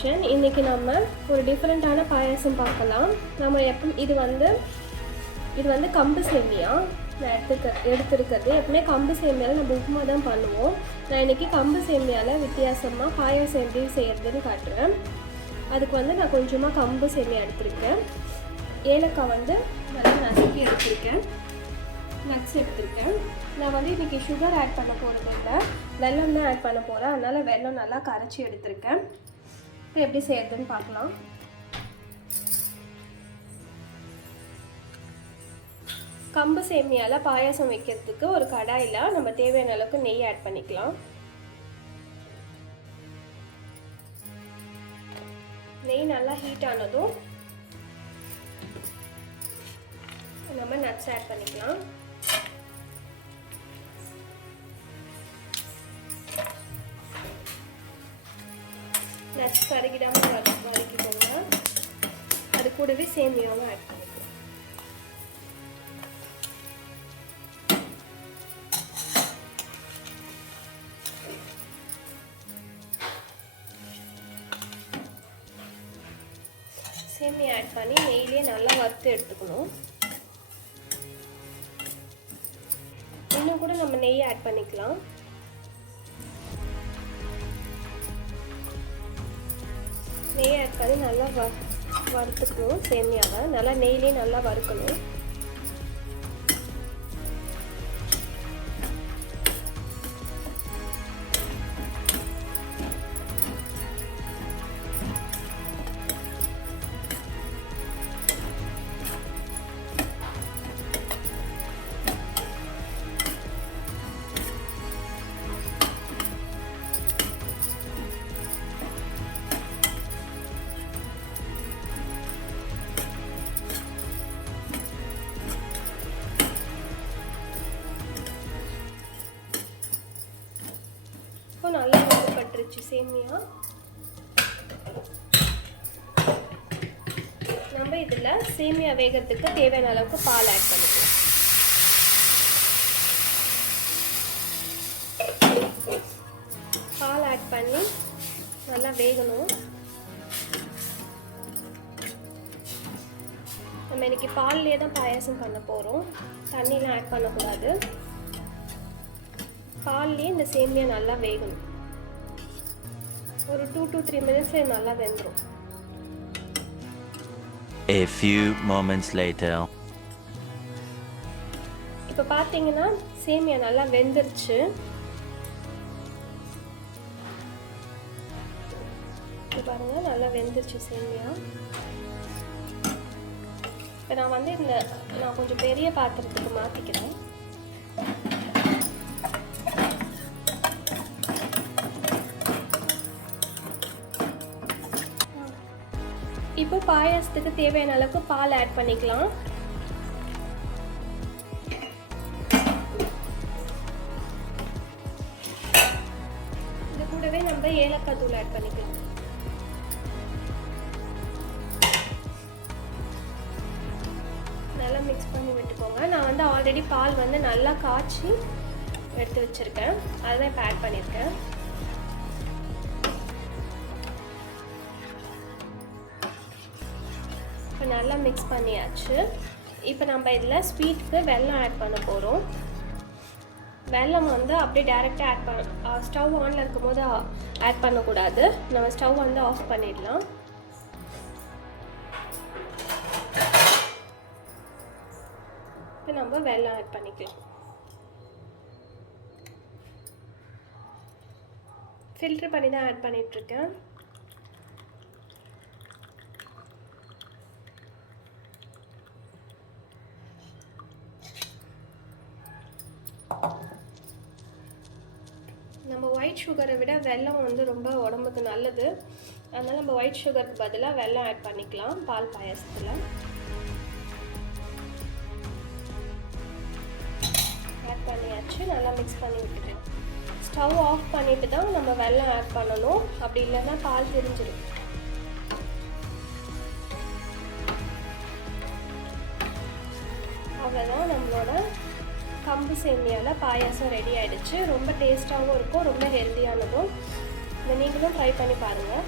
Kitchen. இன்றைக்கி நம்ம ஒரு டிஃப்ரெண்ட்டான பாயாசம் பார்க்கலாம். நம்ம இது வந்து கம்பு சேமியா நான் எடுத்துருக்கிறது. எப்பவுமே கம்பு சேமியாவில் நம்ம உப்புமா தான் பண்ணுவோம். நான் இன்றைக்கி கம்பு சேமியாவில் வித்தியாசமாக பாயாசம் எப்படி செய்கிறதுன்னு காட்டுறேன். அதுக்கு வந்து நான் கொஞ்சமாக கம்பு சேமியா எடுத்துருக்கேன். ஏலக்காய் வந்து நல்லா நசுக்கி எடுத்துருக்கேன். நட்ஸ் எடுத்துருக்கேன். நான் வந்து இன்றைக்கி சுகர் ஆட் பண்ண போகிறது இல்லை, வெல்லம் தான் ஆட் பண்ண போகிறேன். அதனால் வெல்லம் நல்லா கரைச்சி எடுத்துருக்கேன். இப்போ எப்படி செய்கிறதுன்னு பார்க்கலாம். கம்பு சேமியாவில் பாயாசம் வைக்கிறதுக்கு ஒரு கடாயில் நம்ம தேவையான அளவுக்கு நெய் ஆட் பண்ணிக்கலாம். நெய் நல்லா ஹீட் ஆனதும் நம்ம நட்ஸ் ஆட் பண்ணிக்கலாம். நட்ஸ் கருகிடாமல் வதக்கிக்கோங்க. அது கூடவே சேமியாவும் ஆட் பண்ணிக்கலாம். சேமியா ஆட் பண்ணி நெய்லேயே நல்லா வறுத்து எடுத்துக்கணும். இன்னும் கூட நம்ம நெய் ஆட் பண்ணிக்கலாம். நெய் ஆட் பண்ணி நல்லா வறுத்துக்கணும். சேமியாவை நல்லா நெய்லேயே நல்லா வறுக்கணும். நல்லா வறுபட்டுருச்சு சேமியா. நம்ம இதில் சேமியா வேகிறதுக்கு தேவையான அளவுக்கு பால் ஆட் பண்ணிக்கலாம். பால் ஆட் பண்ணி நல்லா வேகணும். நம்ம இன்னைக்கு பால்லே தான் பாயாசம் பண்ண போகிறோம். தண்ணிலாம் ஆட் பண்ணக்கூடாது. பால்லேயே இந்த சேமியா நல்லா வேகணும். ஒரு 2 to 3 minutes நல்லா வெந்துடும். A few moments later. இப்போ பார்த்தீங்கன்னா சேமியா நல்லா வெந்துருச்சு. இப்போ பாருங்க நல்லா வெந்துருச்சு சேமியா. இப்போ நான் வந்து நான் கொஞ்சம் பெரிய பாத்திரத்துக்கு மாற்றிக்கிறேன். இப்போ பாயாசத்துக்கு தேவையான அளவுக்கு பால் ஆட் பண்ணிக்கலாம். இது கூடவே நம்ம ஏலக்காய் தூள் ஆட் பண்ணிக்கலாம். நல்லா மிக்ஸ் பண்ணி விட்டுக்கோங்க. நான் வந்து ஆல்ரெடி பால் வந்து நல்லா காய்ச்சி எடுத்து வச்சிருக்கேன். அதுதான் இப்போ ஆட் பண்ணியிருக்கேன். இப்போ நல்லா மிக்ஸ் பண்ணியாச்சு. இப்போ நம்ம இதில் ஸ்வீட்டுக்கு வெல்லம் ஆட் பண்ண போகிறோம். வெல்லம் வந்து அப்படியே டேரெக்டாக ஆட் பண்ண ஸ்டவ் ஆனில் இருக்கும் போது ஆட் பண்ணக்கூடாது. நம்ம ஸ்டவ் வந்து ஆஃப் பண்ணிடலாம். இப்போ நம்ம வெல்லம் ஆட் பண்ணிக்கலாம். ஃபில்டர் பண்ணி தான் ஆட் பண்ணிகிட்ருக்கேன். நம்ம ஒயிட் சுகரை விட வெல்லம் வந்து ரொம்ப உடம்புக்கு நல்லது. அதனால் நம்ம ஒயிட் சுகருக்கு பதிலாக வெல்லம் ஆட் பண்ணிக்கலாம் பால் பாயாசத்தில். ஆட் பண்ணியாச்சு. நல்லா மிக்ஸ் பண்ணி விட்டுக்கலாம். ஸ்டவ் ஆஃப் பண்ணிட்டு தான் நம்ம வெல்லம் ஆட் பண்ணணும். அப்படி இல்லைன்னா பால் தெரிஞ்சிடும். அவ்வளோதான், நம்மளோட கம்பு சேமியாவில் பாயாசம் ரெடி ஆகிடுச்சு. ரொம்ப டேஸ்ட்டாகவும் இருக்கும், ரொம்ப ஹெல்த்தியானதும். இதை நீங்களும் ட்ரை பண்ணி பாருங்கள்.